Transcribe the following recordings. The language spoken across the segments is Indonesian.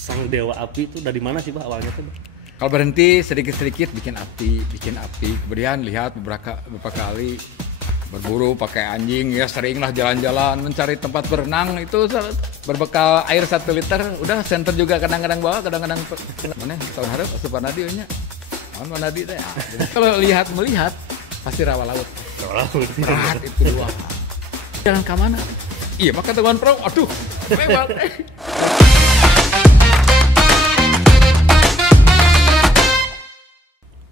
sang dewa api itu dari mana sih, Bah, awalnya tuh, Bah? Kalau berhenti sedikit-sedikit bikin api, kemudian lihat beberapa kali berburu pakai anjing, ya seringlah jalan-jalan mencari tempat berenang itu berbekal air 1 liter, udah senter juga kadang-kadang bawa, kadang-kadang mana tahun harap asupan nadi nya, mana nadi teh. Kalau melihat pasti rawa laut. Berat itu dua. Jalan ke mana? Iya, maka teman perahu, aduh, lewat.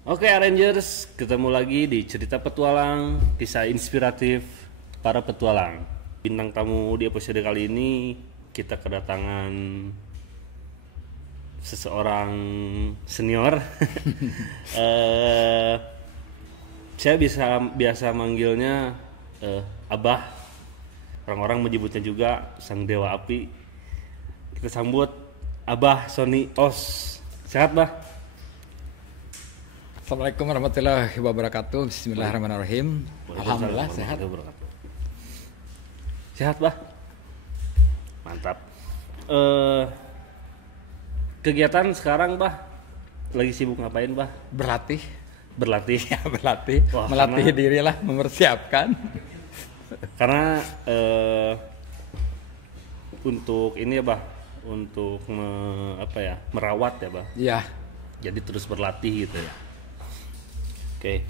Oke, Rangers, ketemu lagi di cerita petualang, kisah inspiratif para petualang. Bintang tamu di episode kali ini kita kedatangan seseorang senior. Saya biasa manggilnya Abah. Orang-orang menyebutnya juga sang dewa api. Kita sambut Abah Sony Os. Sehat, Bah? Assalamualaikum warahmatullahi wabarakatuh. Bismillahirrahmanirrahim. Alhamdulillah sehat. Sehat, Bah? Mantap. Kegiatan sekarang, Bah, lagi sibuk ngapain, Bah? Berlatih. Ya, berlatih. Wah, melatih diri lah, mempersiapkan. Karena untuk ini ya, Bah, untuk merawat ya, Bah. Iya. Jadi terus berlatih gitu ya. Oke.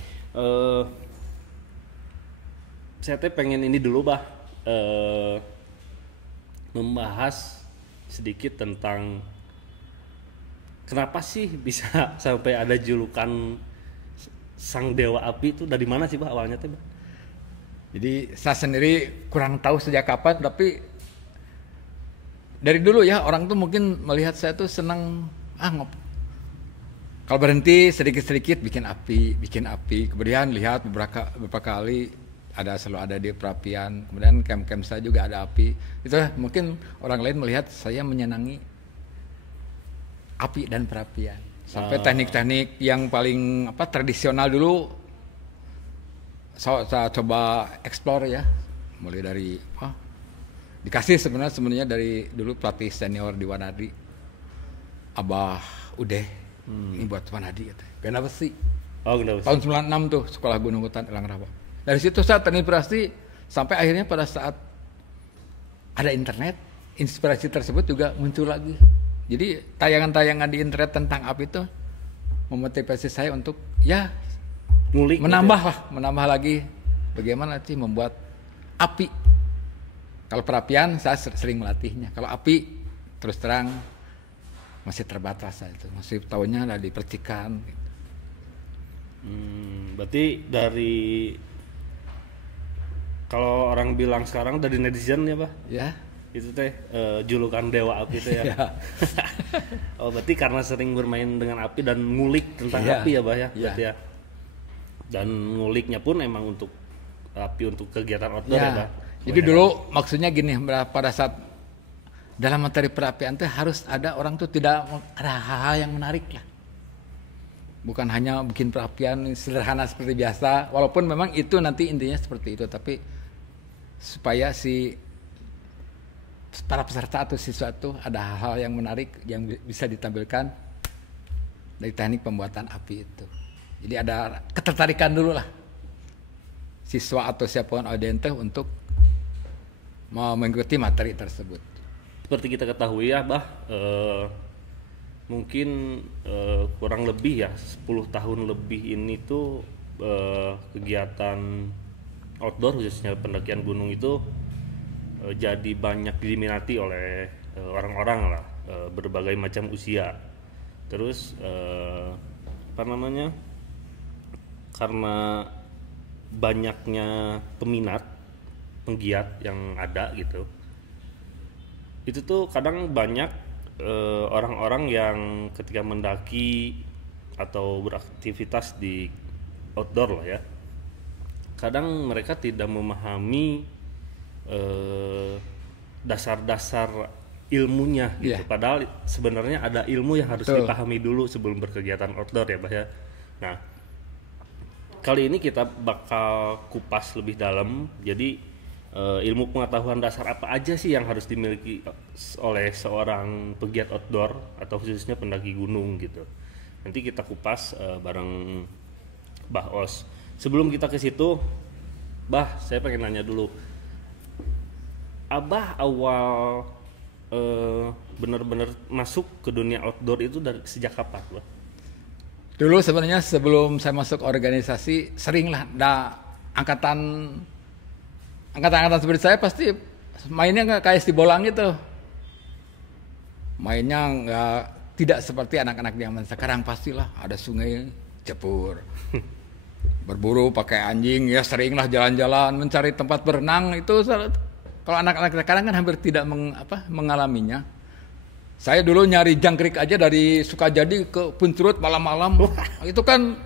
Saya pengen ini dulu, Bah. Membahas sedikit tentang kenapa sih bisa sampai ada julukan sang dewa api itu dari mana sih, Bah, awalnya tuh, Bah? Jadi saya sendiri kurang tahu sejak kapan, tapi dari dulu ya orang tuh mungkin melihat saya tuh senang kalau berhenti sedikit-sedikit bikin api, kemudian lihat beberapa kali selalu ada di perapian, kemudian camp saya juga ada api. Itu mungkin orang lain melihat saya menyenangi api dan perapian. Sampai teknik-teknik yang paling tradisional dulu saya coba explore ya, mulai dari dikasih sebenarnya dari dulu pelatih senior di Wanadi, Abah Ude, ini buat Wanadi gitu. Gana Besi. Tahun 96 tuh sekolah Gunung Hutan Elang Rawa. Dari situ saya terinspirasi sampai akhirnya pada saat ada internet, inspirasi tersebut juga muncul lagi. Jadi tayangan-tayangan di internet tentang api itu memotivasi saya untuk ngulik, menambah lagi bagaimana sih membuat api. Kalau perapian saya sering melatihnya. Kalau api terus terang masih terbatas itu. Masih tahunya ada di percikan. Berarti dari kalau orang bilang sekarang dari netizen ya, Bah? Ya. Itu teh julukan dewa api itu ya. Oh, berarti karena sering bermain dengan api dan ngulik tentang api ya, Bah, ya? Berarti ya. Dan nguliknya pun emang untuk api untuk kegiatan outdoor ya, Bah. Jadi dulu maksudnya gini, pada saat dalam materi perapian itu harus ada orang tuh tidak ada hal-hal yang menarik lah. Bukan hanya bikin perapian sederhana seperti biasa, walaupun memang itu nanti intinya seperti itu, tapi supaya para peserta atau siswa itu ada hal-hal yang menarik yang bisa ditampilkan dari teknik pembuatan api itu. Jadi ada ketertarikan dulu lah siswa atau siapapun audiens untuk mau mengikuti materi tersebut. Seperti kita ketahui ya, Bah, mungkin kurang lebih ya 10 tahun lebih ini tuh kegiatan outdoor khususnya pendakian gunung itu jadi banyak diminati oleh orang-orang lah, berbagai macam usia. Terus karena banyaknya penggiat yang ada gitu, itu tuh kadang banyak orang-orang yang ketika mendaki atau beraktivitas di outdoor lah ya, kadang mereka tidak memahami dasar-dasar ilmunya gitu. Padahal sebenarnya ada ilmu yang harus dipahami dulu sebelum berkegiatan outdoor ya, Bah, ya. Nah, kali ini kita bakal kupas lebih dalam. Jadi ilmu pengetahuan dasar apa aja sih yang harus dimiliki oleh seorang pegiat outdoor atau khususnya pendaki gunung gitu. Nanti kita kupas bareng Bah Os. Sebelum kita ke situ, Bah, saya pengen nanya dulu. Abah awal benar-benar masuk ke dunia outdoor itu dari sejak kapan, Bah? Dulu sebenarnya sebelum saya masuk organisasi, sering lah angkatan seperti saya pasti mainnya nggak kayak di bolang gitu. Mainnya nggak tidak seperti anak-anak zaman sekarang, pastilah ada sungai cepur. Berburu pakai anjing, ya seringlah jalan-jalan mencari tempat berenang itu. Kalau anak-anak sekarang kan hampir tidak mengalaminya. Saya dulu nyari jangkrik aja dari Sukajadi ke Puncurut malam-malam. Itu kan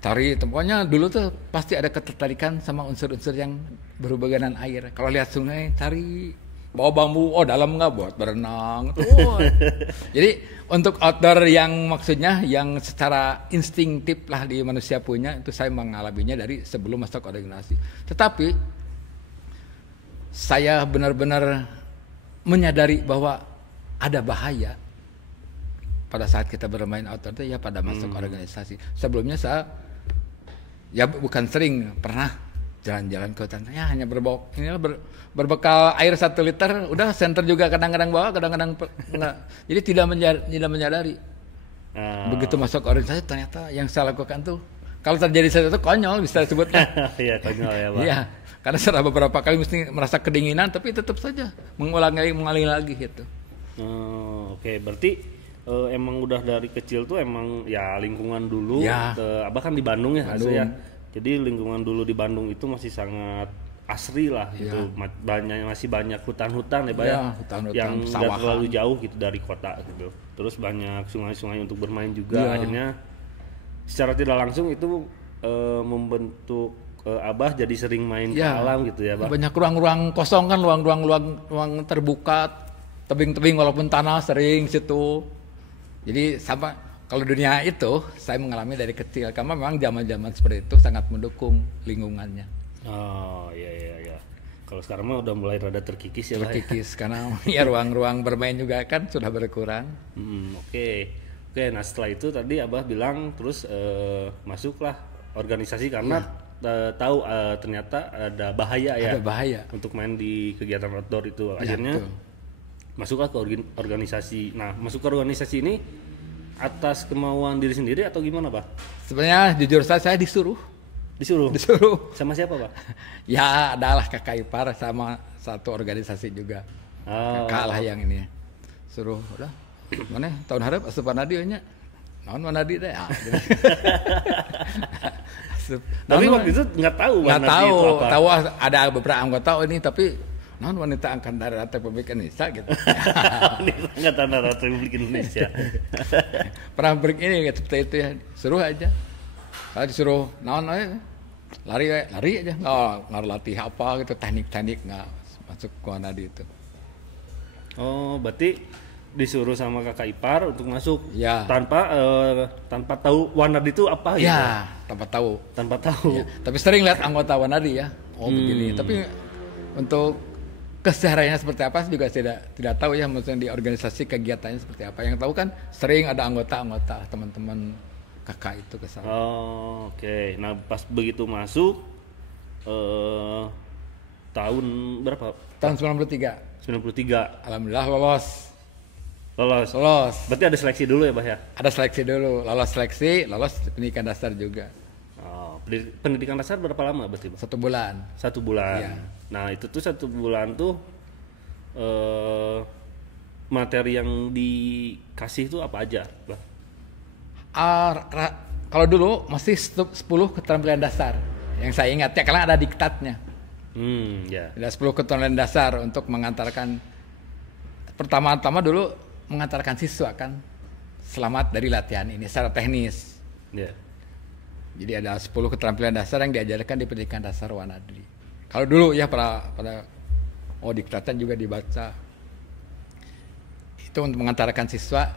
cari tempatnya dulu tuh pasti ada ketertarikan sama unsur-unsur yang berhubungan dengan air. Kalau lihat sungai cari bawa bambu, oh dalam nggak buat berenang. Oh. Jadi untuk outdoor yang maksudnya yang secara instinktif lah di manusia punya, itu saya mengalaminya dari sebelum masuk organisasi. Tetapi saya benar-benar menyadari bahwa ada bahaya pada saat kita bermain outdoor itu ya pada masuk organisasi. Sebelumnya saya ya bukan sering, pernah jalan-jalan ke hutan, ya hanya berbekal air 1 liter, udah senter juga kadang-kadang bawa, kadang-kadang enggak. Jadi tidak menyadari. Begitu masuk organisasi ternyata yang saya lakukan tuh, kalau terjadi sesuatu konyol bisa disebutnya. Iya, konyol ya, Pak. Iya, karena setelah beberapa kali mesti merasa kedinginan, tapi tetap saja mengulangi lagi gitu. Oke, berarti emang udah dari kecil tuh emang ya lingkungan dulu ya. Abah kan di Bandung ya. Bandung. Ya. Jadi lingkungan dulu di Bandung itu masih sangat asri lah ya. gitu. Masih banyak hutan-hutan ya, Pak ya, ya. Hutan-hutan, yang nggak sawahan. terlalu jauh gitu dari kota gitu. Terus banyak sungai-sungai untuk bermain juga. Ya. Akhirnya secara tidak langsung itu membentuk Abah jadi sering main ke alam gitu ya, Pak. Banyak ruang-ruang kosong kan, ruang terbuka, tebing-tebing walaupun tanah sering situ. Jadi sama kalau dunia itu saya mengalami dari kecil, karena memang zaman-zaman seperti itu sangat mendukung lingkungannya. Oh iya. Kalau sekarang mah udah mulai rada terkikis ya, Pak. Terkikis karena ya ruang-ruang bermain juga kan sudah berkurang. Oke. Nah setelah itu tadi Abah bilang terus masuklah organisasi karena tahu ternyata ada bahaya ya. Ada bahaya untuk main di kegiatan outdoor itu. Akhirnya masuklah ke organisasi. Nah, masuk ke organisasi ini atas kemauan diri sendiri atau gimana, Pak? Sebenarnya jujur saya disuruh. Sama siapa, Pak? Ya, adalah kakak ipar sama satu organisasi juga. Kakak lah yang ini. Suruh, udah. Mana tahun harap asupan nadi nya. Naon Wanadi teh. Tapi waktu itu nggak tahu tahu ada beberapa anggota ini, tapi wanita angkatan darat Republik Indonesia gitu. Wanita angkatan darat Republik Indonesia. Pernah break ini seperti itu ya, suruh aja. Kalau disuruh lari aja, nggak latih apa gitu, teknik nggak masuk ke Wanadi itu. Oh, berarti disuruh sama kakak ipar untuk masuk ya. tanpa tahu Wanadi itu apa gitu. Ya, tanpa tahu. Ya. Tapi sering lihat anggota Wanadi ya. Begini. Tapi untuk kesehariannya seperti apa juga tidak tahu ya, maksudnya di organisasi kegiatannya seperti apa. Yang tahu kan sering ada anggota teman-teman kakak itu ke sana. Oke. Nah, pas begitu masuk tahun berapa? Tahun 93. Alhamdulillah lolos. Berarti ada seleksi dulu ya, Bah ya? Ada seleksi dulu, lolos pendidikan dasar juga. Pendidikan dasar berapa lama berarti, Bah? 1 bulan. 1 bulan. Ya. Nah, itu tuh 1 bulan tuh materi yang dikasih itu apa aja, Bah? Kalau dulu masih 10 keterampilan dasar yang saya ingat ya, karena ada diktatnya. Ada 10 keterampilan dasar untuk mengantarkan, pertama-tama dulu mengantarkan siswa kan selamat dari latihan ini secara teknis. Jadi ada 10 keterampilan dasar yang diajarkan di pendidikan dasar Wanadi. Kalau dulu ya pada diktatnya juga dibaca. Itu untuk mengantarkan siswa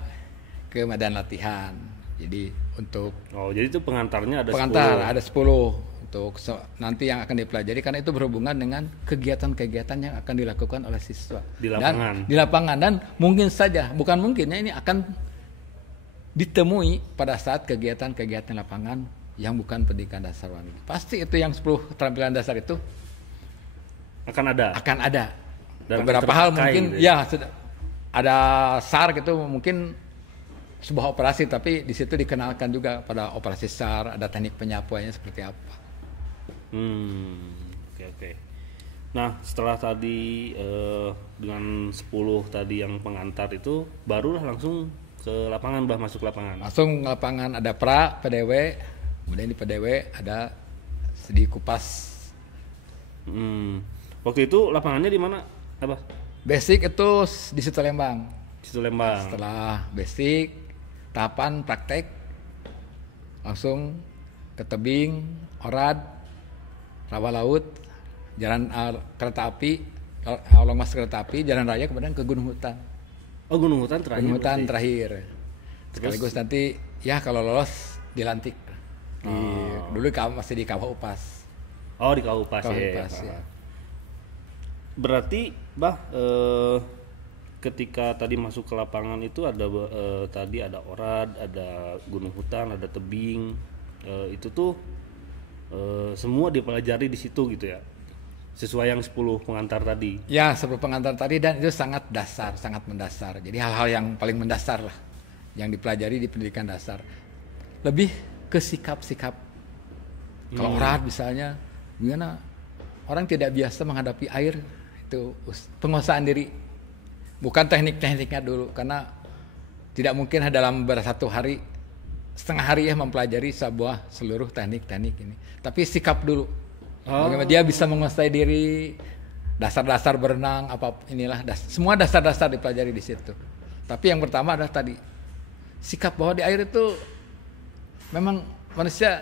ke medan latihan. Jadi untuk jadi itu pengantarnya ada 10. Ada 10 untuk nanti yang akan dipelajari karena itu berhubungan dengan kegiatan-kegiatan yang akan dilakukan oleh siswa di lapangan dan mungkin saja bukan mungkinnya ini akan ditemui pada saat kegiatan-kegiatan lapangan yang bukan pendidikan dasar wanita. Pasti itu yang 10 keterampilan dasar itu akan ada. Dan beberapa hal mungkin gitu ya sudah ada SAR gitu mungkin sebuah operasi tapi di situ dikenalkan juga pada operasi SAR ada teknik penyapuannya seperti apa. Oke. Nah setelah tadi dengan 10 tadi yang pengantar itu barulah langsung ke lapangan masuk lapangan. Langsung ke lapangan ada PDW, kemudian di PDW ada studi kupas. Waktu itu lapangannya di mana? Apa? Basic itu di situ Lembang. Setelah basic tahapan praktek langsung ke tebing, orad, rawa laut, jalan kereta api, long kereta api, jalan raya, kemudian ke Gunung Hutan. Oh Gunung Hutan terakhir. Gunung Hutan terakhir. Sekaligus nanti ya kalau lolos dilantik. Dulu masih di Kawah Upas. Oh di Kawah Upas ya. Berarti ketika tadi masuk ke lapangan itu ada tadi ada orad, ada Gunung Hutan, ada tebing. Itu tuh semua dipelajari di situ gitu ya. Sesuai yang 10 pengantar tadi. Ya, 10 pengantar tadi dan itu sangat dasar, sangat mendasar. Jadi hal-hal yang paling mendasar lah yang dipelajari di pendidikan dasar. Lebih ke sikap-sikap. Kalau orad misalnya, gimana orang tidak biasa menghadapi air, itu penguasaan diri. Bukan teknik-tekniknya dulu, karena tidak mungkin dalam satu hari, setengah hari ya mempelajari seluruh teknik-teknik ini. Tapi sikap dulu. Bagaimana dia bisa menguasai diri, dasar-dasar berenang, semua dasar-dasar dipelajari di situ. Tapi yang pertama adalah tadi sikap bahwa di air itu memang manusia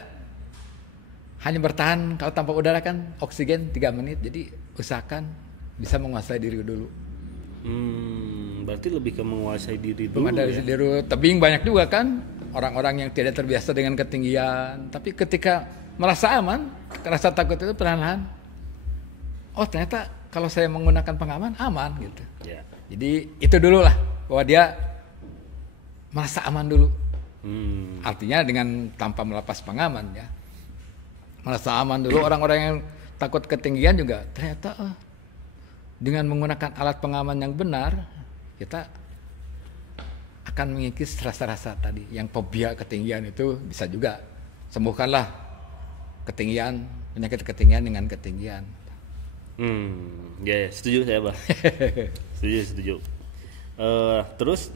hanya bertahan kalau tanpa udara kan oksigen 3 menit. Jadi usahakan bisa menguasai diri dulu. Berarti lebih ke menguasai diri dulu. Tebing banyak juga kan orang-orang yang tidak terbiasa dengan ketinggian, tapi ketika merasa aman, rasa takut itu perlahan-lahan. Oh ternyata kalau saya menggunakan pengaman aman gitu. Yeah. Jadi itu dulu lah bahwa dia merasa aman dulu. Artinya dengan tanpa melepas pengaman ya. Merasa aman dulu. Orang-orang yang takut ketinggian juga ternyata dengan menggunakan alat pengaman yang benar kita akan mengikis rasa-rasa tadi yang fobia ketinggian itu bisa juga sembuhkanlah. Ketinggian, penyakit ketinggian dengan ketinggian. Ya, setuju saya, Bah. setuju. Terus,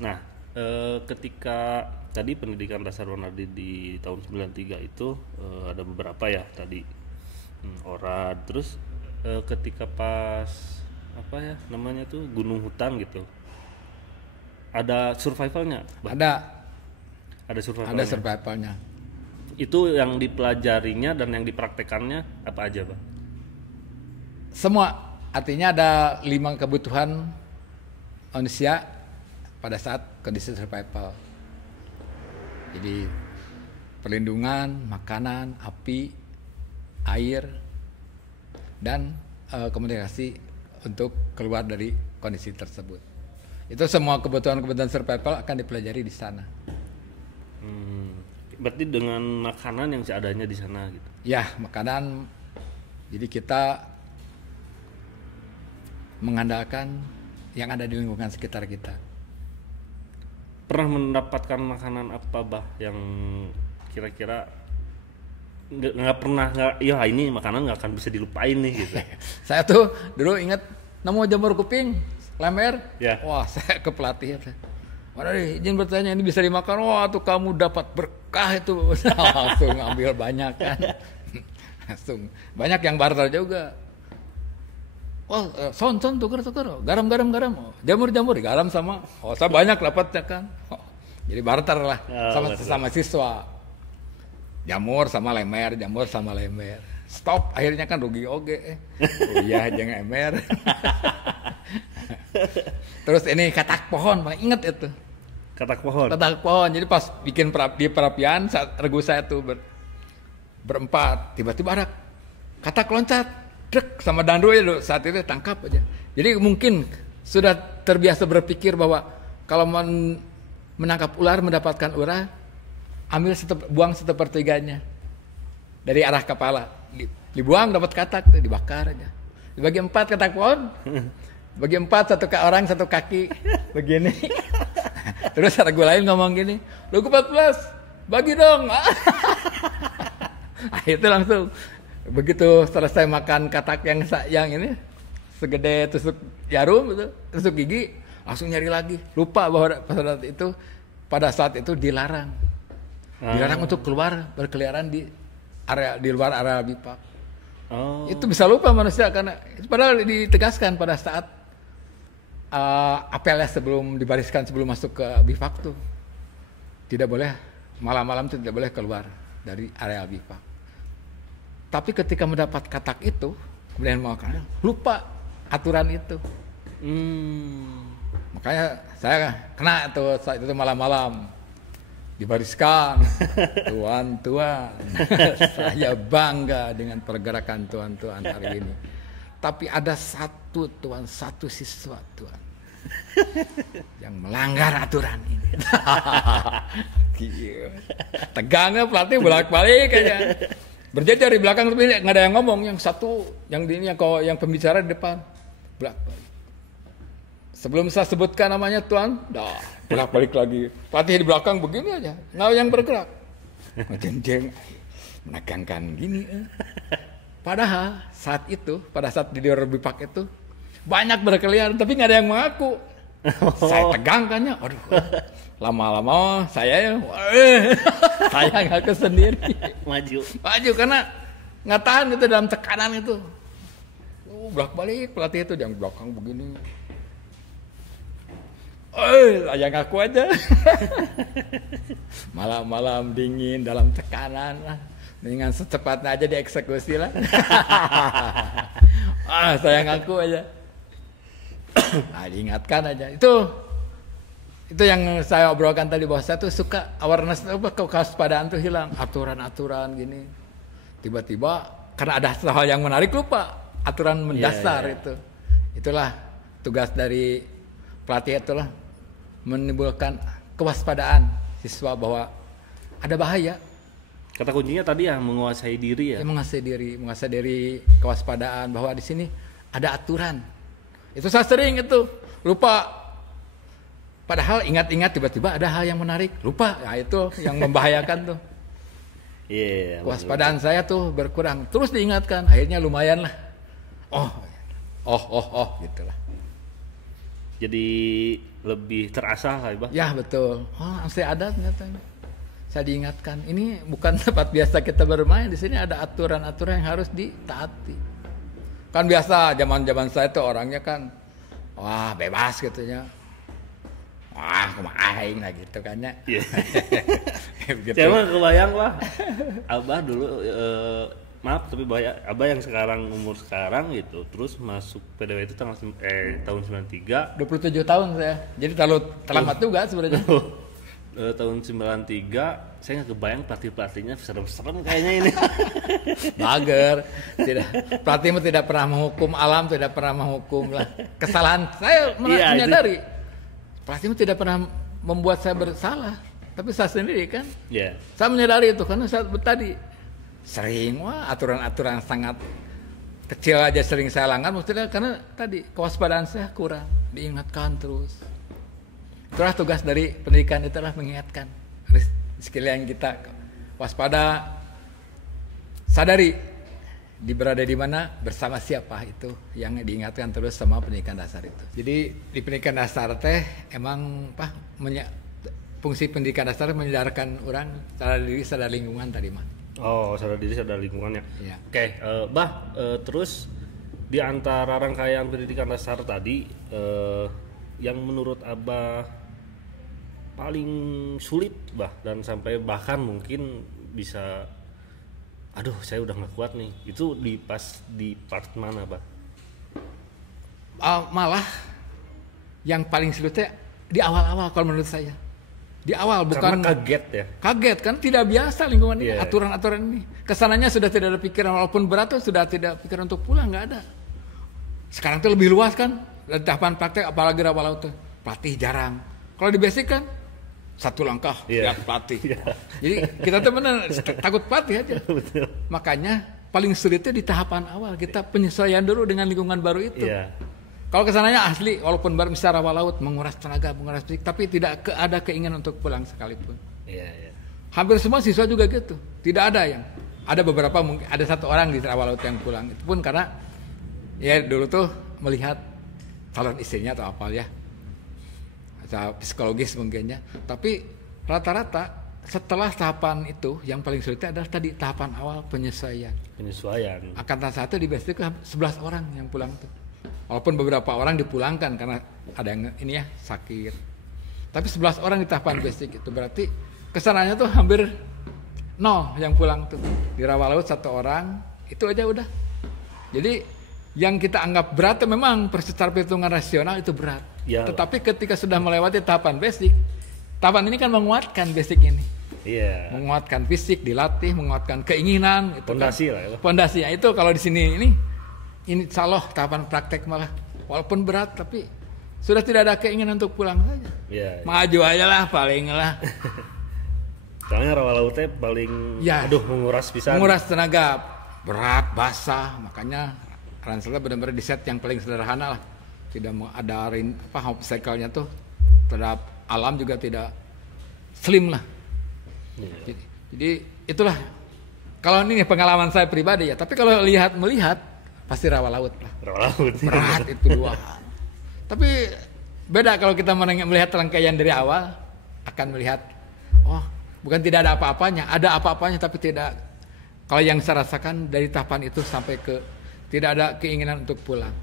ketika tadi pendidikan dasar Wanadi di tahun 93 itu ada beberapa ya tadi orad. Terus ketika pas Gunung Hutan gitu, ada survivalnya, Bah? Ada survivalnya. Itu yang dipelajarinya dan yang dipraktekannya apa aja, Bang? Semua, artinya ada 5 kebutuhan manusia pada saat kondisi survival. Jadi perlindungan, makanan, api, air, dan komunikasi untuk keluar dari kondisi tersebut. Itu semua kebutuhan-kebutuhan survival akan dipelajari di sana. Berarti dengan makanan yang seadanya di sana gitu. Ya, makanan. Jadi kita mengandalkan yang ada di lingkungan sekitar kita. Pernah mendapatkan makanan apa, Bah, yang kira-kira ini makanan nggak akan bisa dilupain nih gitu. Saya tuh dulu ingat nemu jamur kuping, lemer. Ya. Wah, saya ke pelatih. Mana nih, izin bertanya, ini bisa dimakan? Wah, tuh kamu dapat berkah itu. Langsung ambil banyak kan. Langsung banyak yang barter juga. Oh, son tuker. Garam. Jamur garam sama. Oh, saya banyak dapatnya kan. Oh, jadi barter lah sama siswa. Jamur sama lemer. Stop, akhirnya kan rugi oge. Oh iya, jangan emer. Terus ini katak pohon, inget itu. Katak pohon. Jadi pas bikin di perapian, saat regu saya tuh berempat, tiba-tiba ada katak loncat, dek sama Dandro ya saat itu tangkap aja. Jadi mungkin sudah terbiasa berpikir bahwa kalau menangkap ular, mendapatkan ular, buang sepertiganya dari arah kepala, dibuang dapat katak, dibakar aja. Dibagi 4 katak pohon, bagi 4 satu orang satu kaki begini. Terus ada gue lain ngomong gini, lu 14 bagi dong. Nah, itu langsung begitu selesai makan katak yang ini segede tusuk jarum gitu, tusuk gigi, langsung nyari lagi. Lupa bahwa pada saat itu dilarang untuk keluar berkeliaran di luar area BIPAK. Itu bisa lupa manusia karena padahal ditegaskan pada saat apelnya sebelum dibariskan sebelum masuk ke BIPAK tuh tidak boleh malam-malam itu tidak boleh keluar dari area BIPAK. Tapi ketika mendapat katak itu kemudian mau lupa aturan itu. Makanya saya kena tuh saat itu malam-malam dibariskan. Tuan-tuan, saya bangga dengan pergerakan tuan-tuan hari ini. Tapi ada satu siswa tuan yang melanggar aturan ini. Tegangnya pelatih bolak-balik aja. Berjajar di belakang tapi nggak ada yang ngomong. Yang satu, yang yang pembicara di depan bolak-balik. Sebelum saya sebutkan namanya tuan, dah bolak-balik lagi. Pelatih di belakang begini aja, nggak yang bergerak. Jeng-jeng, menegangkan gini. Padahal pada saat di luar BIPAK itu banyak berkeliaran, tapi nggak ada yang mengaku. Saya tegangkannya, aduh, lama-lama saya ngaku sendiri. Maju karena nggak tahan itu dalam tekanan itu. Bolak-balik pelatih itu yang belakang begini. Saya ngaku aja. Malam-malam dingin dalam tekanan lah. Mendingan secepatnya aja dieksekusi lah. Saya ngaku aja. Diingatkan aja. Itu yang saya obrolkan tadi bahwa saya tuh suka awareness kewaspadaan tuh hilang. Aturan-aturan gini. Tiba-tiba karena ada hal yang menarik lupa aturan mendasar itu. Itulah tugas dari pelatih itulah menimbulkan kewaspadaan siswa bahwa ada bahaya. Kata kuncinya tadi ya menguasai diri ya. Menguasai diri, kewaspadaan bahwa di sini ada aturan. Itu saya sering itu lupa. Padahal ingat-ingat tiba-tiba ada hal yang menarik, lupa. Ya itu yang membahayakan tuh. Iya. Kewaspadaan saya tuh berkurang. Terus diingatkan, akhirnya lumayan lah. Gitulah. Jadi lebih terasa lah, Bah. Ya betul. Masih ada ternyata. Saya diingatkan, ini bukan tempat biasa kita bermain. Di sini ada aturan-aturan yang harus ditaati. Kan biasa zaman-zaman saya tuh orangnya kan, bebas gitunya. Kumain lah gitu kan ya. Iya. Gitu. Saya mah kebayang lah. Abah dulu maaf tapi Abah yang sekarang umur sekarang gitu, terus masuk PDW itu tahun 93. 27 tahun saya. Jadi terlalu terlambat juga sebenarnya. Tahun 93 saya nggak kebayang pelatihnya serem-serem kayaknya ini. Mager. Pelatih tidak pernah menghukum alam, tidak pernah menghukum lah kesalahan. Saya menyadari pelatih tidak pernah membuat saya bersalah, tapi saya sendiri kan. Saya menyadari itu karena saya tadi sering aturan-aturan sangat kecil aja sering saya langgar, maksudnya karena tadi kewaspadaan saya kurang, diingatkan terus. Itulah tugas dari pendidikan, itulah mengingatkan sekalian kita waspada, sadari berada di mana, bersama siapa, itu yang diingatkan terus sama pendidikan dasar itu. Jadi di pendidikan dasar teh emang fungsi pendidikan dasar menyadarkan orang sadar diri, sadar lingkungan tadi mah. Sadar diri, sadar lingkungannya. Ya. Oke, terus di antara rangkaian pendidikan dasar tadi, yang menurut Abah paling sulit, Bah, dan sampai bahkan mungkin bisa, aduh saya udah nggak kuat nih, itu di part mana, Bah? Malah yang paling sulitnya di awal-awal kalau menurut saya. Di awal Karena bukan kaget ya. kaget kan, tidak biasa lingkungan ini, Iya. aturan-aturan ini. Kesananya sudah tidak ada pikiran, walaupun berat tuh sudah tidak pikiran untuk pulang, nggak ada. Sekarang tuh lebih luas kan, dari tahapan praktek apalagi rawa laut tuh. Pelatih jarang. Kalau di basic kan satu langkah Iya. lihat pelatih. Iya. Jadi kita tuh benar takut pelatih aja. Betul. Makanya paling sulitnya di tahapan awal, kita penyesuaian dulu dengan lingkungan baru itu. Iya. Kalau kesananya asli, walaupun baru bisa rawa laut, menguras tenaga, menguras fisik, tapi tidak ada keinginan untuk pulang sekalipun. Iya, iya. Hampir semua siswa juga gitu. Tidak ada yang, ada beberapa mungkin, ada satu orang di rawa laut yang pulang. Itu pun karena ya dulu tuh melihat calon istrinya atau apa ya, atau psikologis mungkinnya. Tapi rata-rata setelah tahapan itu, yang paling sulitnya adalah tadi tahapan awal penyesuaian. Penyesuaian. Angkatan 1 di basic itu 11 orang yang pulang tuh. Walaupun beberapa orang dipulangkan karena ada yang ini ya sakit. Tapi 11 orang di tahapan basic itu berarti kesananya tuh hampir nol yang pulang tuh. Di rawa laut 1 orang, itu aja udah. Jadi yang kita anggap berat itu memang secara perhitungan rasional itu berat. Ya. Tetapi ketika sudah melewati tahapan basic, tahapan ini kan menguatkan basic ini. Iya. Menguatkan fisik, dilatih, menguatkan keinginan. Itu Pondasi kan. lah ya. Pondasinya itu kalau di sini ini insya Allah tahapan praktek malah walaupun berat tapi sudah tidak ada keinginan untuk pulang saja. Iya. Maju aja lah paling lah. Soalnya rawa lautnya paling Ya. menguras pisan. Menguras tenaga, berat, basah, makanya Ransel benar-benar di set yang paling sederhana lah. Tidak mau ada obstacle-nya tuh terhadap alam juga tidak slim lah. Iya. Jadi itulah kalau ini pengalaman saya pribadi ya. Tapi kalau melihat pasti rawa laut lah. Rawa laut. Berat itu dua. Tapi beda kalau kita melihat rangkaian dari awal, akan melihat oh bukan tidak ada apa-apanya, ada apa-apanya tapi tidak. Kalau yang saya rasakan dari tahapan itu sampai ke tidak ada keinginan untuk pulang.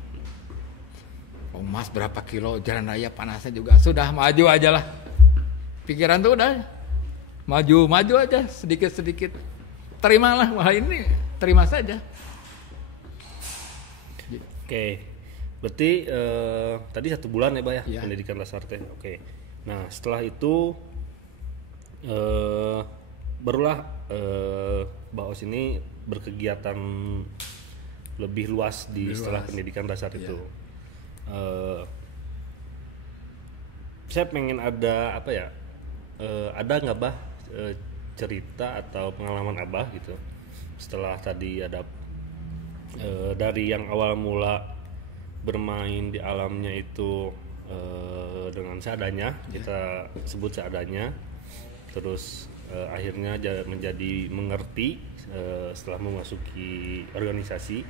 Oh mas berapa kilo jalan raya panasnya juga sudah maju aja lah. Pikiran tuh udah maju aja sedikit-sedikit. Terimalah wah ini terima saja. Oke. Berarti tadi 1 bulan ya, Bah ya, Iya. pendidikan dasar teh. Oke. Nah, setelah itu barulah Mbak Os ini berkegiatan lebih luas setelah pendidikan dasar itu. Saya pengen ada apa ya? Ada nggak Bah cerita atau pengalaman Abah gitu setelah tadi ada dari yang awal mula bermain di alamnya itu dengan seadanya, kita sebut seadanya, terus akhirnya menjadi mengerti setelah memasuki organisasi.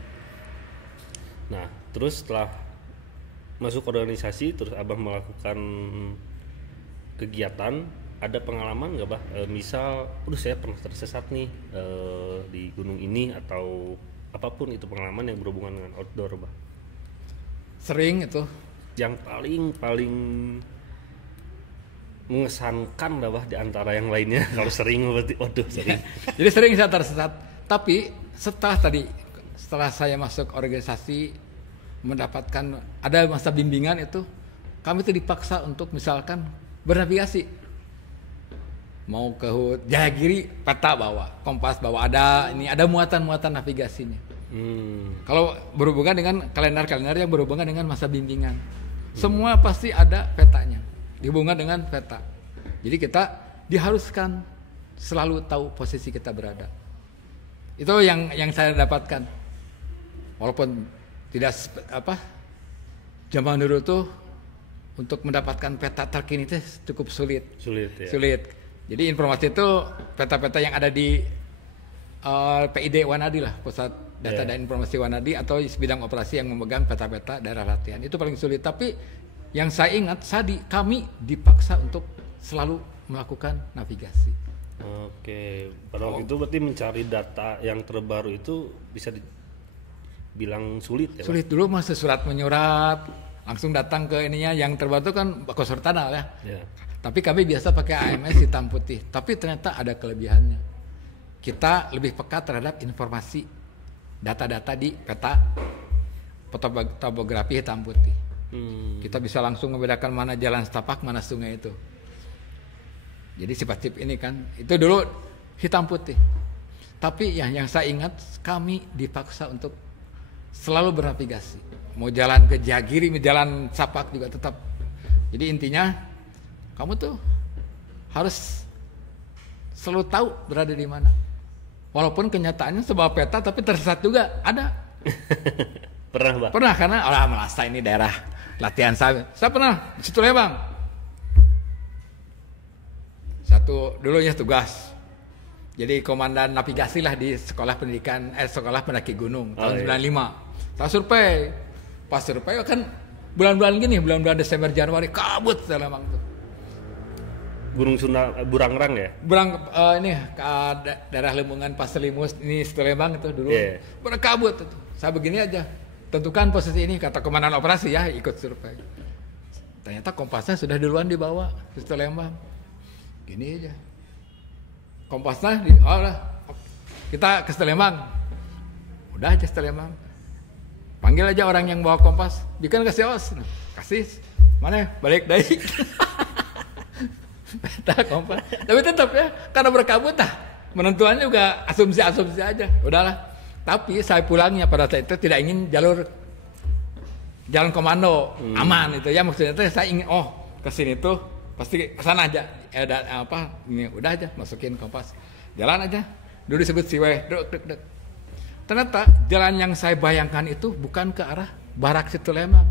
Nah, terus setelah masuk organisasi, terus Abah melakukan kegiatan, ada pengalaman nggak Bah? Misal, saya pernah tersesat nih di gunung ini, atau apapun itu pengalaman yang berhubungan dengan outdoor, Bah. Sering itu. Yang paling mengesankan lah Bah di antara yang lainnya. Kalau sering berarti waduh sering. Jadi sering saya tersesat. Tapi setelah saya masuk organisasi mendapatkan ada masa bimbingan itu, kami itu dipaksa untuk misalkan bernavigasi. Mau ke Jayagiri, peta bawa, kompas bawa, ada muatan-muatan navigasinya. Kalau berhubungan dengan kalender yang berhubungan dengan masa bimbingan, semua pasti ada petanya, dihubungkan dengan peta. Jadi kita diharuskan selalu tahu posisi kita berada. Itu yang saya dapatkan. Walaupun tidak zaman dulu tuh untuk mendapatkan peta terkini itu cukup sulit. Sulit. Jadi informasi itu peta-peta yang ada di PID Wanadi lah, Pusat Data dan Informasi Wanadi, atau bidang operasi yang memegang peta-peta daerah latihan. Itu paling sulit. Tapi yang saya ingat, kami dipaksa untuk selalu melakukan navigasi. Oke, pada waktu itu berarti mencari data yang terbaru itu bisa dibilang sulit ya? Sulit dulu masih surat menyurat, langsung datang ke ininya, yang terbaru itu kan Bakosur Tanah ya. Tapi kami biasa pakai AMS hitam putih. Tapi ternyata ada kelebihannya. Kita lebih peka terhadap informasi data-data di peta topografi hitam putih. Kita bisa langsung membedakan mana jalan setapak, mana sungai itu. Jadi sifat chip ini kan itu dulu hitam putih. Tapi yang saya ingat kami dipaksa untuk selalu bernavigasi. Mau jalan ke Jagiri, mau jalan Sapak juga tetap. Jadi intinya kamu tuh harus selalu tahu berada di mana. Walaupun kenyataannya sebuah peta tapi tersesat juga ada. Pernah, Bang? Pernah karena merasa ini daerah latihan saya. Saya pernah di situ Lembang. Satu dulunya tugas. Jadi komandan navigasi lah di sekolah pendaki gunung tahun 95. Saya survei. Pas survei kan bulan-bulan gini, bulan-bulan Desember Januari kabut saya Lembang tuh. Gunung Burangrang ya? Ini daerah Lembungan Paselimus ini situ Lembang itu dulu. Berkabut itu. Saya begini aja. Tentukan posisi ini kata komandan operasi ya, ikut survei. Ternyata kompasnya sudah duluan dibawa ke situ Lembang. Gini aja. Kompasnya kita ke Lembang. Udah aja ke Lembang. Panggil aja orang yang bawa kompas, bikin kasih os. Kasih. Mana? Balik dari. Peta kompas. Tapi tetap ya, karena berkabut menentuannya juga asumsi-asumsi aja. Udahlah. Tapi saya pulangnya pada saat itu tidak ingin jalan komando aman itu ya, maksudnya saya ingin ke sini tuh pasti kesana aja. Ini udah aja masukin kompas. Jalan aja. Dulu disebut Siweh. Dek. Ternyata jalan yang saya bayangkan itu bukan ke arah Barak situ Lembang.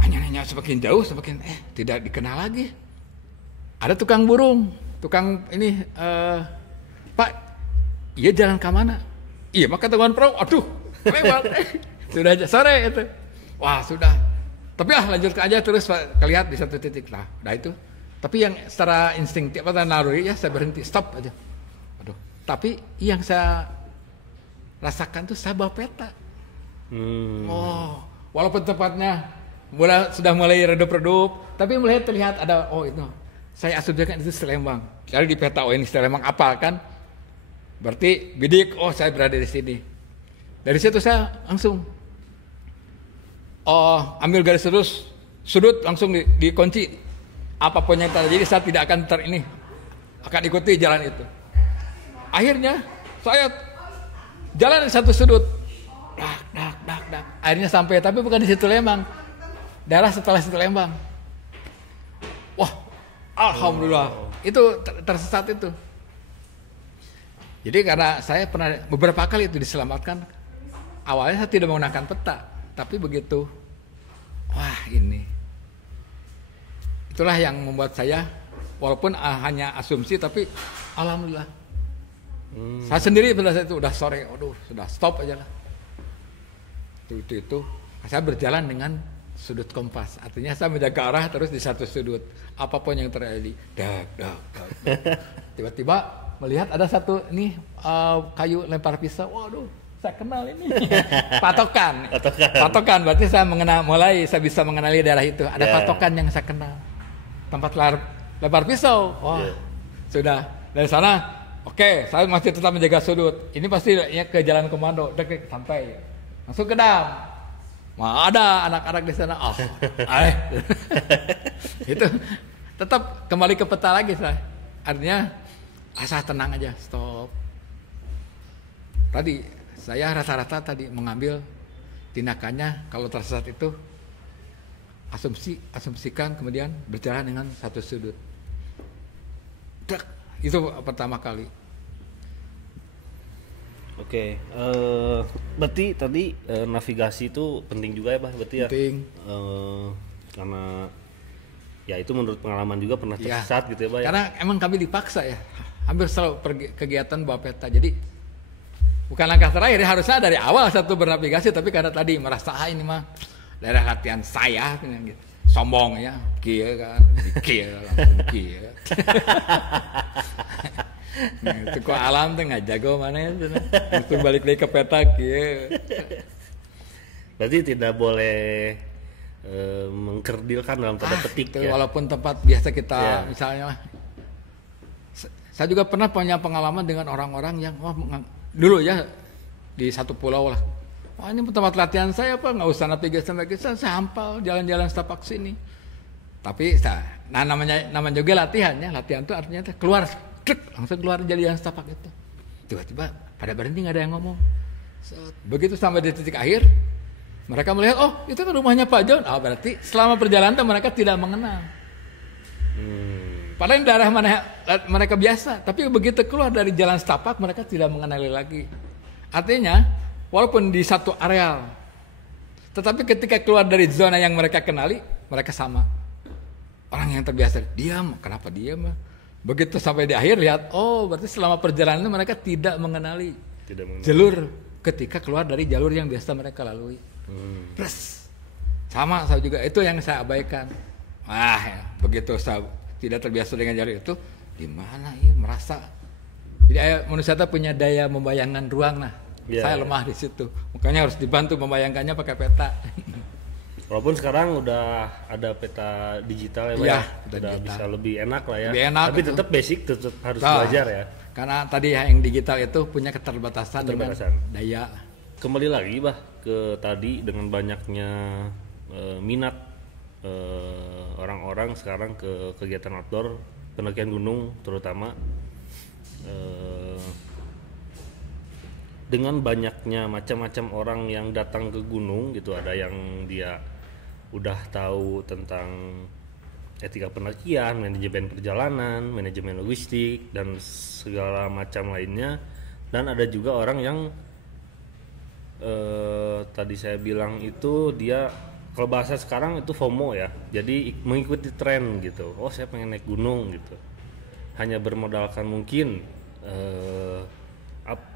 Hanya semakin jauh semakin tidak dikenal lagi. Ada tukang burung, tukang ini Pak, iya jalan ke mana? Iya, maka teman perahu, aduh, lewat. Sudah aja sore itu. Wah, sudah. Tapi lanjutkan aja terus kelihat di satu titik lah. Nah itu. Tapi yang secara instingtif atau naluri ya saya berhenti, stop aja. Aduh. Tapi yang saya rasakan tuh saya bawa peta. Walaupun tempatnya sudah mulai redup-redup, tapi mulai terlihat ada itu. Saya asumsikan itu Lembang. Jadi di peta ini Lembang apa kan? Berarti bidik, saya berada di sini. Dari situ saya langsung ambil garis lurus, sudut langsung dikunci. Apapun yang terjadi saya tidak akan akan ikuti jalan itu. Akhirnya saya jalan di satu sudut. Dak. Akhirnya sampai, tapi bukan di situ Lembang. Daerah setelah situ Lembang. Wah, alhamdulillah. Itu tersesat itu. Jadi karena saya pernah beberapa kali itu diselamatkan. Awalnya saya tidak menggunakan peta, tapi begitu ini. Itulah yang membuat saya walaupun hanya asumsi tapi alhamdulillah. Saya sendiri pada saat itu udah sore, sudah stop aja lah. Itu saya berjalan dengan sudut kompas. Artinya saya menjaga arah terus di satu sudut. Apapun yang terjadi, dak. Tiba-tiba melihat ada satu kayu lempar pisau. Waduh, saya kenal ini. Patokan. Berarti saya saya bisa mengenali daerah itu. Ada patokan yang saya kenal. Tempat lempar pisau. Sudah dari sana. Oke, saya masih tetap menjaga sudut. Ini pasti ke jalan komando. Dek sampai. Langsung ke dam. Ada anak-anak di sana. Itu tetap kembali ke peta lagi saya. Artinya asal tenang aja, stop. Tadi saya rata-rata mengambil tindakannya kalau tersesat itu asumsikan kemudian berjalan dengan satu sudut. Itu pertama kali. Oke, berarti tadi navigasi itu penting juga ya Pak, berarti ya? Penting. Karena ya itu menurut pengalaman juga pernah tersesat gitu ya Pak ya? Karena emang kami dipaksa ya, hampir selalu kegiatan bawa peta. Jadi bukan langkah terakhir ya, harusnya dari awal satu bernavigasi, tapi karena tadi merasa ini mah daerah latihan saya gitu. Sombong ya, kia langsung kia. Itu kok alam tuh nggak jago mana ya, langsung balik lagi ke peta kia. Berarti tidak boleh mengkerdilkan dalam tanda petik ya. Walaupun tempat biasa kita misalnya, saya juga pernah punya pengalaman dengan orang-orang yang dulu ya di satu pulau lah. Ini tempat latihan saya nggak usah navigasi, saya hampal jalan-jalan setapak sini. Tapi nah namanya juga latihan ya. Latihan tuh artinya keluar, langsung keluar jadi jalan setapak itu. Tiba-tiba pada berhenti nggak ada yang ngomong. Begitu sampai di titik akhir, mereka melihat, oh itu kan rumahnya Pak John. Oh berarti selama perjalanan mereka tidak mengenal. Padahal daerah mana mereka biasa, tapi begitu keluar dari jalan setapak mereka tidak mengenali lagi. Artinya, walaupun di satu areal, tetapi ketika keluar dari zona yang mereka kenali, mereka sama. Orang yang terbiasa diam, kenapa diam? Begitu sampai di akhir lihat, oh berarti selama perjalanan mereka tidak mengenali jalur ketika keluar dari jalur yang biasa mereka lalui. Plus, sama saya juga itu yang saya abaikan. Begitu saya tidak terbiasa dengan jalur itu, di mana ya merasa. Jadi manusia itu punya daya membayangkan ruang. Saya lemah di situ. Makanya harus dibantu membayangkannya pakai peta. Walaupun sekarang udah ada peta digital ya, udah bisa lebih enak lah ya. Lebih enak, tapi tetap basic tetap harus belajar ya. Karena tadi yang digital itu punya keterbatasan. Dengan daya. Kembali lagi ke tadi dengan banyaknya minat orang-orang sekarang ke kegiatan outdoor, pendakian gunung terutama, dengan banyaknya macam-macam orang yang datang ke gunung gitu. Ada yang dia udah tahu tentang etika pendakian, manajemen perjalanan, manajemen logistik dan segala macam lainnya, dan ada juga orang yang tadi saya bilang itu dia, kalau bahasa sekarang itu FOMO ya, jadi mengikuti tren gitu. Oh saya pengen naik gunung gitu, hanya bermodalkan mungkin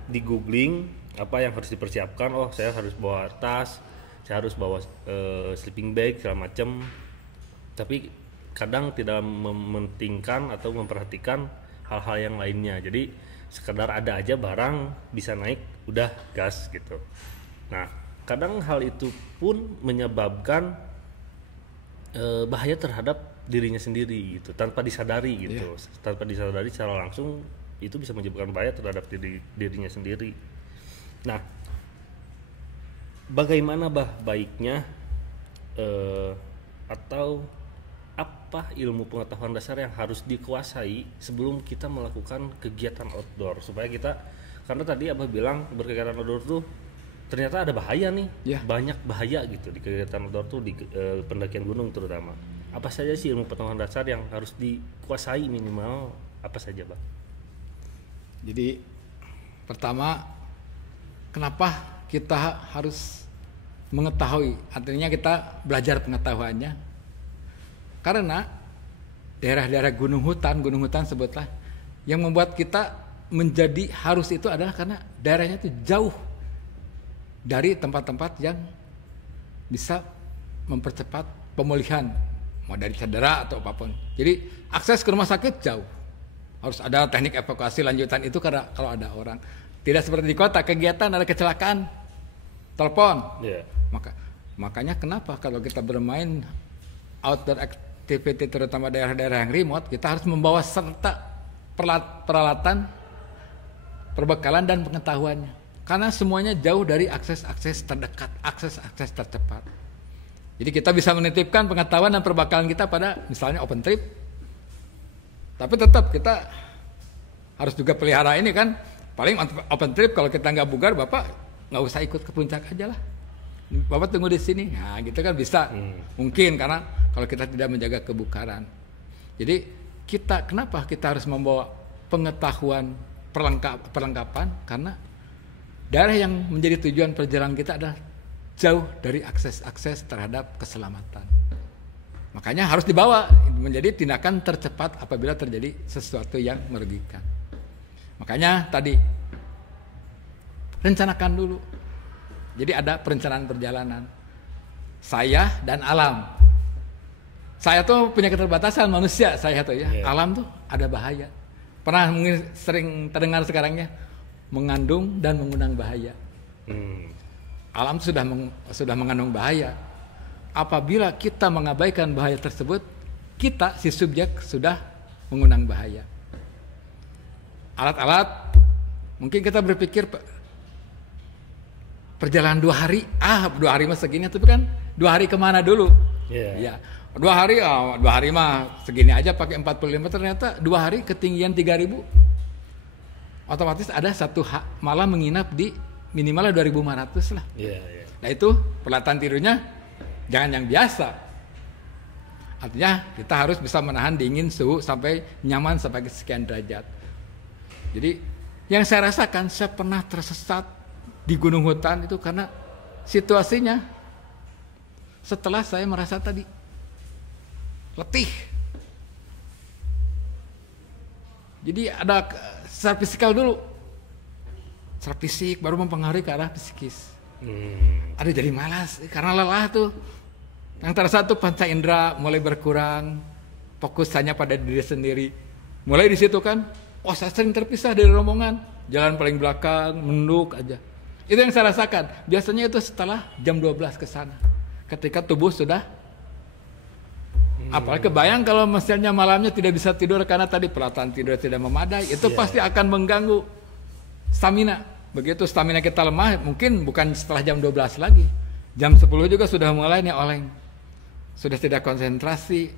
di googling apa yang harus dipersiapkan. Oh saya harus bawa tas, saya harus bawa sleeping bag segala macam, tapi kadang tidak mementingkan atau memperhatikan hal-hal yang lainnya. Jadi sekedar ada aja barang bisa naik, udah gas gitu. Nah kadang hal itu pun menyebabkan bahaya terhadap dirinya sendiri gitu, tanpa disadari gitu. Tanpa disadari secara langsung itu bisa menyebabkan bahaya terhadap dirinya sendiri. Nah, bagaimana baiknya atau apa ilmu pengetahuan dasar yang harus dikuasai sebelum kita melakukan kegiatan outdoor, supaya kita, karena tadi Abah bilang berkegiatan outdoor tuh ternyata ada bahaya nih, banyak bahaya gitu di kegiatan outdoor tuh, di pendakian gunung terutama. Apa saja sih ilmu pengetahuan dasar yang harus dikuasai minimal apa saja, Bang? Jadi pertama, kenapa kita harus mengetahui? Artinya kita belajar pengetahuannya. Karena daerah-daerah gunung hutan sebutlah, yang membuat kita menjadi harus itu adalah karena daerahnya itu jauh dari tempat-tempat yang bisa mempercepat pemulihan, mau dari cedera atau apapun. Jadi akses ke rumah sakit jauh. Harus ada teknik evakuasi lanjutan itu karena kalau ada orang. Tidak seperti di kota, kegiatan ada kecelakaan, telepon. Makanya kenapa kalau kita bermain outdoor activity terutama daerah-daerah yang remote, kita harus membawa serta peralatan, perbekalan dan pengetahuannya. Karena semuanya jauh dari akses-akses terdekat, akses-akses tercepat. Jadi kita bisa menitipkan pengetahuan dan perbekalan kita pada misalnya open trip. Tapi tetap kita harus juga pelihara ini kan. Paling open trip kalau kita nggak bugar, Bapak nggak usah ikut ke puncak aja lah. Bapak tunggu di sini. Nah gitu kan bisa. Mungkin karena kalau kita tidak menjaga kebugaran. Jadi kenapa kita harus membawa pengetahuan perlengkapan? Karena daerah yang menjadi tujuan perjalanan kita adalah jauh dari akses-akses terhadap keselamatan. Makanya harus dibawa menjadi tindakan tercepat apabila terjadi sesuatu yang merugikan. Makanya tadi rencanakan dulu. Jadi ada perencanaan perjalanan. Saya dan alam. Saya tuh punya keterbatasan manusia, saya tuh ya. Alam tuh ada bahaya. Pernah mungkin sering terdengar sekarangnya mengandung dan mengundang bahaya. Alam sudah mengandung bahaya. Apabila kita mengabaikan bahaya tersebut, kita si subjek sudah mengundang bahaya. Alat-alat, mungkin kita berpikir perjalanan 2 hari, 2 hari mah segini, tapi kan 2 hari kemana dulu? Ya, 2 hari mah segini aja pakai 45, ternyata 2 hari ketinggian 3.000. Otomatis ada satu malam menginap di minimal 2.500 lah. Iya, iya. Nah itu peralatan tidurnya jangan yang biasa. Artinya kita harus bisa menahan dingin suhu sampai nyaman sampai sekian derajat. Jadi yang saya rasakan, saya pernah tersesat di gunung hutan itu karena situasinya setelah saya merasa tadi letih. Jadi ada secara fisikal dulu. Secara fisik baru mempengaruhi ke arah psikis. Ada jadi malas karena lelah tuh. Yang terasa tuh panca indera mulai berkurang, fokus hanya pada diri sendiri. Mulai di situ kan, saya sering terpisah dari rombongan, jalan paling belakang, menunduk aja. Itu yang saya rasakan. Biasanya itu setelah jam 12 ke sana. Ketika tubuh sudah apalagi kebayang kalau misalnya malamnya tidak bisa tidur karena tadi peralatan tidur tidak memadai, itu pasti akan mengganggu stamina. Begitu stamina kita lemah, mungkin bukan setelah jam 12 lagi. Jam 10 juga sudah mulai nih oleng. Sudah tidak konsentrasi,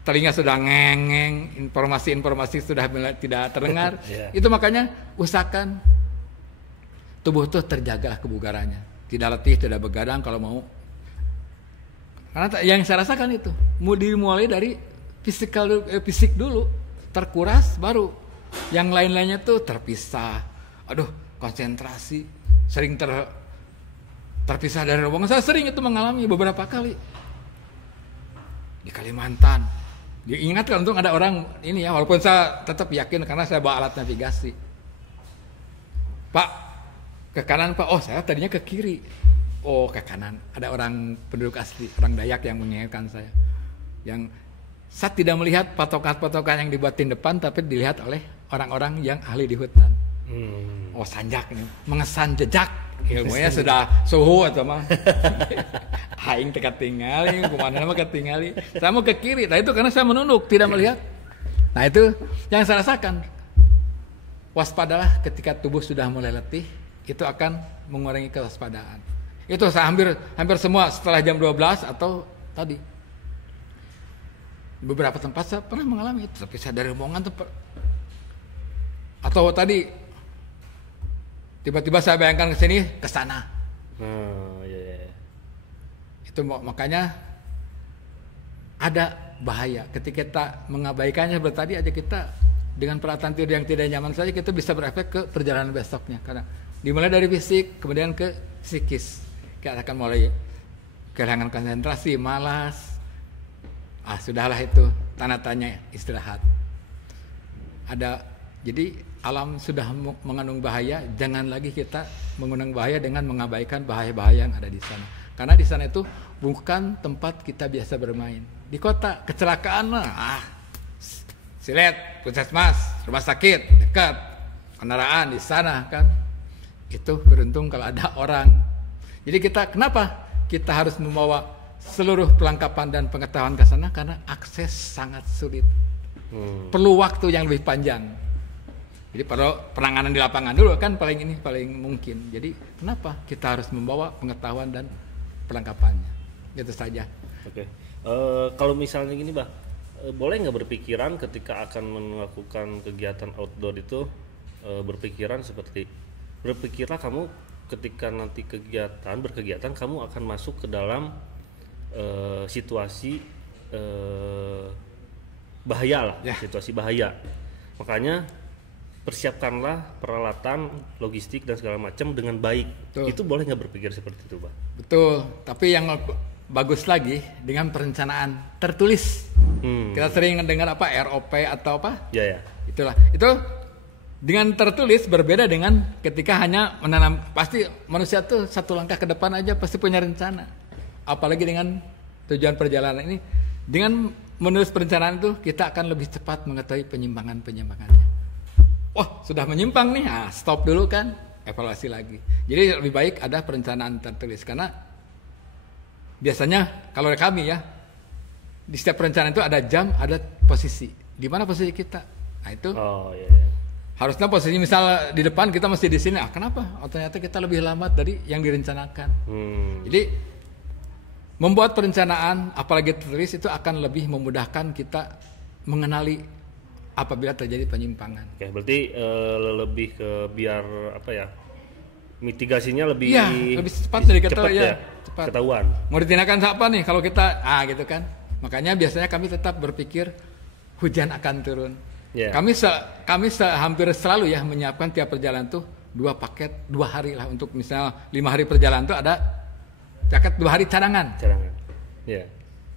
telinga sudah ngeng-ngeng, informasi-informasi sudah tidak terdengar. Itu makanya usahakan tubuh tuh terjaga kebugarannya. Tidak letih, tidak begadang kalau mau. Karena yang saya rasakan itu, dimulai dari fisik dulu, terkuras baru. Yang lain-lainnya tuh terpisah. Aduh, konsentrasi, sering terpisah dari rombongan. Saya sering itu mengalami beberapa kali. Di Kalimantan. Diingat kan untung ada orang ini ya, walaupun saya tetap yakin karena saya bawa alat navigasi. Pak, ke kanan Pak. Saya tadinya ke kiri. Ke kanan. Ada orang penduduk asli, orang Dayak yang mengingatkan saya. Yang saya tidak melihat patokan-patokan yang dibuatin depan, tapi dilihat oleh orang-orang yang ahli di hutan. Sanjak nih, mengesan jejak. Ilmunya sudah suhu atau mah. Aing teka tingali, kemana mah ketingali. Saya mau ke kiri. Nah itu karena saya menunduk, tidak melihat. Nah itu yang saya rasakan. Waspadalah ketika tubuh sudah mulai letih, itu akan mengurangi kewaspadaan. Itu saya hampir semua setelah jam 12 atau tadi. Beberapa tempat saya pernah mengalami itu, tapi saya dari rombongan tempat. Atau tadi tiba-tiba saya bayangkan ke sini, ke sana. Itu makanya ada bahaya ketika kita mengabaikannya. Tadi aja kita dengan peralatan tidur yang tidak nyaman saja kita bisa berefek ke perjalanan besoknya. Karena dimulai dari fisik, kemudian ke psikis. Kita akan mulai kehilangan konsentrasi, malas. Sudahlah itu tanda tanya istirahat. Jadi alam sudah mengandung bahaya, jangan lagi kita mengundang bahaya dengan mengabaikan bahaya-bahaya yang ada di sana. Karena di sana itu bukan tempat kita biasa bermain. Di kota kecelakaan silet, puskesmas, rumah sakit dekat, kendaraan di sana kan. Itu beruntung kalau ada orang. Jadi kenapa kita harus membawa seluruh perlengkapan dan pengetahuan ke sana? Karena akses sangat sulit. Perlu waktu yang lebih panjang. Jadi perlu penanganan di lapangan dulu kan paling mungkin. Jadi kenapa kita harus membawa pengetahuan dan perlengkapannya? Itu saja. Oke. Kalau misalnya gini, Bah, boleh nggak berpikiran ketika akan melakukan kegiatan outdoor itu berpikirlah kamu ketika nanti berkegiatan kamu akan masuk ke dalam situasi bahaya lah, situasi bahaya. Makanya persiapkanlah peralatan, logistik dan segala macam dengan baik. Betul. Itu boleh nggak berpikir seperti itu, Pak? Betul. Tapi yang bagus lagi dengan perencanaan tertulis. Kita sering dengar ROP atau apa? Ya. Itulah. Itu dengan tertulis berbeda dengan ketika hanya menanam. Pasti manusia tuh satu langkah ke depan aja pasti punya rencana. Apalagi dengan tujuan perjalanan ini. Dengan menulis perencanaan itu kita akan lebih cepat mengetahui penyimpangan-penyimpangannya. Sudah menyimpang nih, stop dulu kan, evaluasi lagi. Jadi lebih baik ada perencanaan tertulis karena biasanya kalau kami ya di setiap perencanaan itu ada jam, ada posisi. Di mana posisi kita? Nah itu. Harusnya posisi misal di depan kita mesti di sini. Kenapa? Ternyata kita lebih lambat dari yang direncanakan. Jadi membuat perencanaan apalagi tertulis itu akan lebih memudahkan kita mengenali apabila terjadi penyimpangan. Oke, berarti lebih ke biar apa ya? Mitigasinya lebih lebih cepat dari kita ya, cepat. Ketahuan. Mau ditindakan apa nih kalau kita gitu kan. Makanya biasanya kami tetap berpikir hujan akan turun. Yeah. Kami hampir selalu ya menyiapkan tiap perjalanan tuh 2 paket 2 hari lah untuk misal 5 hari perjalanan tuh ada jaket 2 hari cadangan. Yeah.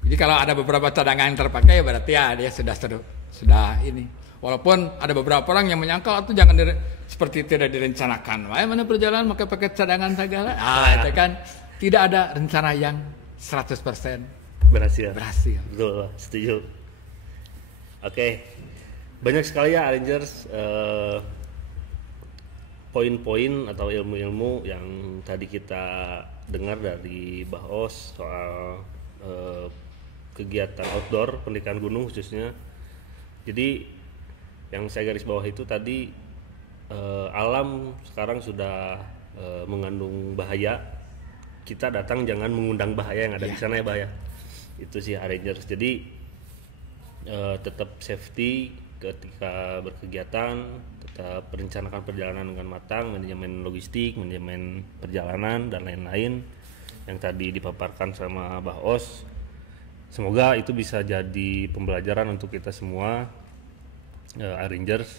Jadi kalau ada beberapa cadangan yang terpakai berarti ya dia sudah ini. Walaupun ada beberapa orang yang menyangka itu jangan seperti tidak direncanakan. Mana perjalanan pakai paket cadangan segala. Itu kan tidak ada rencana yang 100% berhasil. Betul, setuju. Oke. Banyak sekali ya Rangers poin-poin atau ilmu-ilmu yang tadi kita dengar dari Mbah Os soal kegiatan outdoor pendidikan gunung khususnya. Jadi yang saya garis bawah itu tadi alam sekarang sudah mengandung bahaya. Kita datang jangan mengundang bahaya yang ada di sana ya Bah ya. Itu sih Rangers. Jadi tetap safety ketika berkegiatan, tetap merencanakan perjalanan dengan matang, manajemen logistik, manajemen perjalanan dan lain-lain yang tadi dipaparkan sama Mbah Os. Semoga itu bisa jadi pembelajaran untuk kita semua Rangers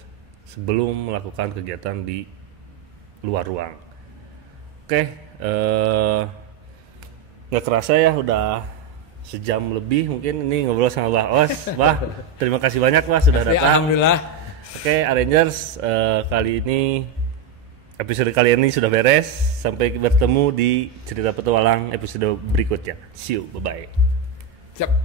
sebelum melakukan kegiatan di luar ruang. Oke, nggak kerasa ya udah sejam lebih mungkin ini ngobrol sama Mbah Os. Bah, terima kasih banyak Bah sudah datang. Alhamdulillah. Oke, Rangers kali ini episode kali ini sudah beres. Sampai bertemu di cerita petualang episode berikutnya. See you, bye bye. Siap.